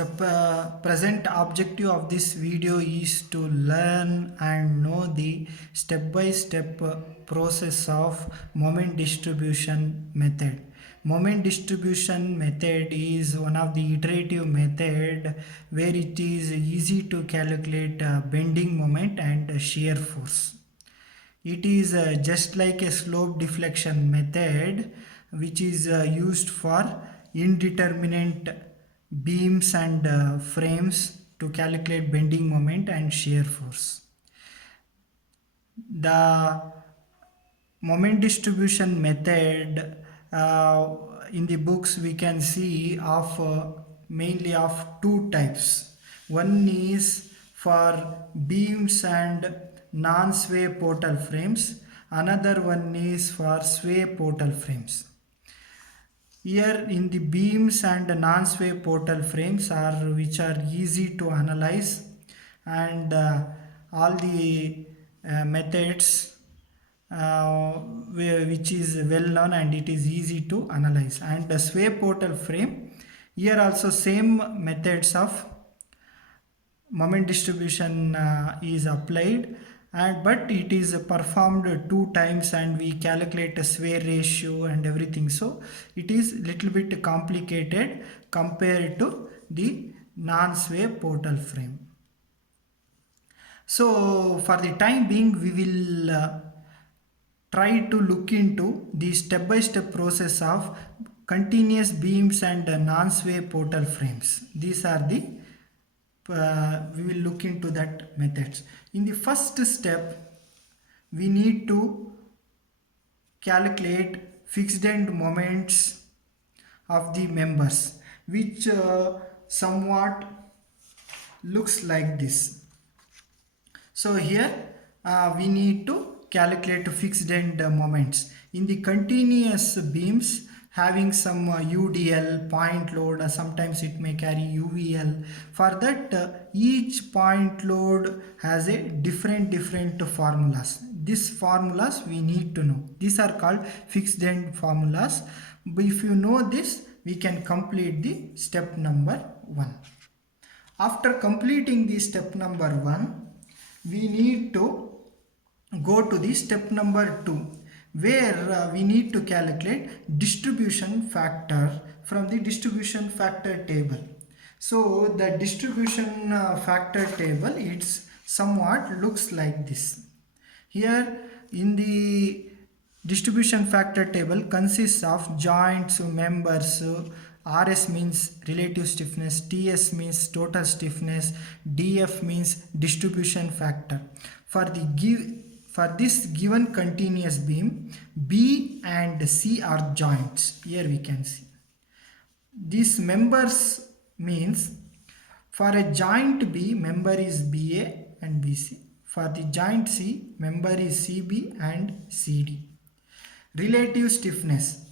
The present objective of this video is to learn and know the step-by-step process of moment distribution method. Moment distribution method is one of the iterative method where it is easy to calculate bending moment and shear force. It is just like a slope deflection method which is used for indeterminate beams and frames to calculate bending moment and shear force. The moment distribution method in the books we can see of mainly of two types. One is for beams and non-sway portal frames. Another one is for sway portal frames. Here in the beams and non-sway portal frames are which are easy to analyze, and all the methods which is well known and it is easy to analyze. And the sway portal frame, here also same methods of moment distribution is applied, and but it is performed two times and we calculate a sway ratio and everything, so it is little bit complicated compared to the non-sway portal frame. So for the time being we will try to look into the step-by-step process of continuous beams and non-sway portal frames. These are the we will look into that methods. In the first step we need to calculate fixed end moments of the members, which somewhat looks like this. So here we need to calculate fixed end moments in the continuous beams having some UDL point load, sometimes it may carry UVL. For that each point load has a different formulas. These formulas we need to know. These are called fixed end formulas. But if you know this, we can complete the step number 1. After completing the step number 1, we need to go to the step number 2, where we need to calculate distribution factor from the distribution factor table. So the distribution factor table, it's somewhat looks like this. Here in the distribution factor table consists of joints, members. RS means relative stiffness, TS means total stiffness, DF means distribution factor. For this given continuous beam, B and C are joints. Here we can see. These members means for a joint B, member is BA and BC. For the joint C, member is CB and CD. Relative stiffness.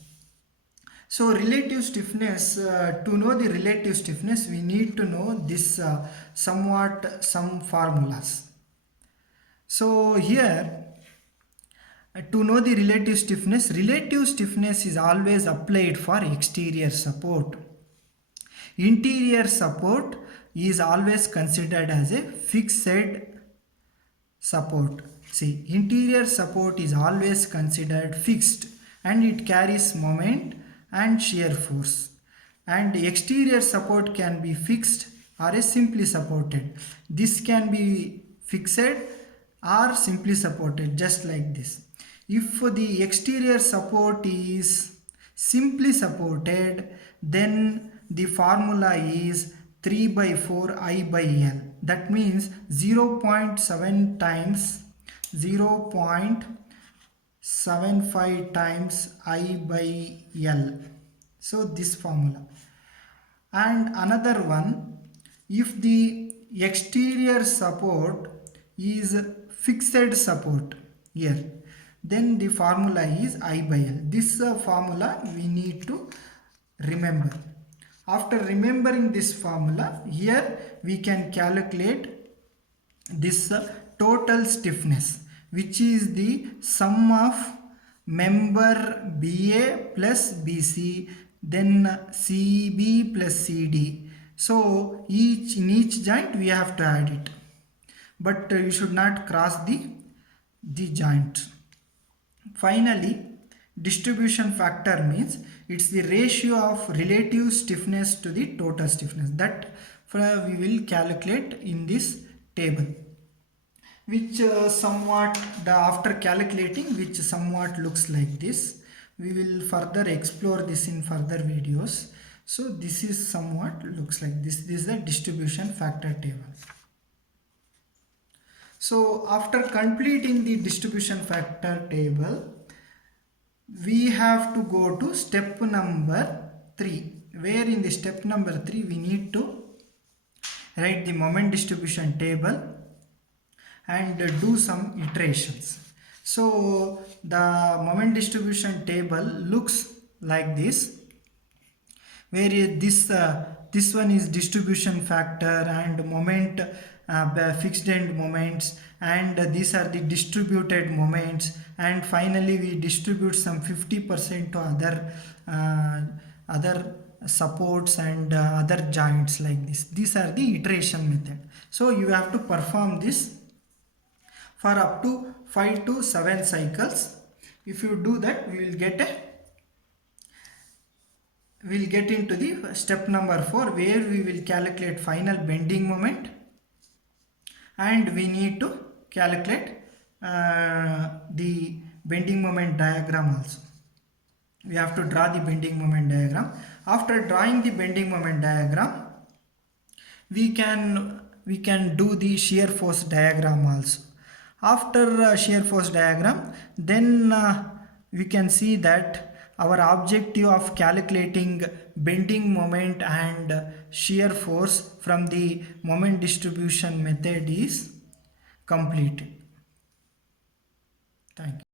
So relative stiffness, to know the relative stiffness, we need to know this some formulas. So here to know the relative stiffness is always applied for exterior support. Interior support is always considered as a fixed support. See, interior support is always considered fixed and it carries moment and shear force. And exterior support can be fixed or is simply supported. This can be fixed or simply supported, just like this. If the exterior support is simply supported, then the formula is 3 by 4 I by L. That means 0.7 times 0.75 times I by L. So this formula. And another one, if the exterior support is fixed support here, then the formula is I by L. This formula we need to remember. After remembering this formula, here we can calculate this total stiffness, which is the sum of member BA plus BC, then CB plus CD, So in each joint we have to add it, but you should not cross the joints. Finally, distribution factor means it's the ratio of relative stiffness to the total stiffness that we will calculate in this table, which after calculating, which somewhat looks like this. We will further explore this in further videos. So this is somewhat looks like this. This is the distribution factor table. So after completing the distribution factor table, we have to go to step number 3, where in the step number 3 we need to write the moment distribution table and do some iterations. So the moment distribution table looks like this, where this one is distribution factor and moment, fixed end moments, and these are the distributed moments, and finally we distribute some 50% to other supports and other joints like this. These are the iteration method. So you have to perform this for up to 5 to 7 cycles. If you do that, we will get into the step number 4, where we will calculate final bending moment, and we need to calculate the bending moment diagram also. We have to draw the bending moment diagram. After drawing the bending moment diagram, we can do the shear force diagram also. After shear force diagram, then we can see that our objective of calculating bending moment and shear force from the moment distribution method is completed. Thank you.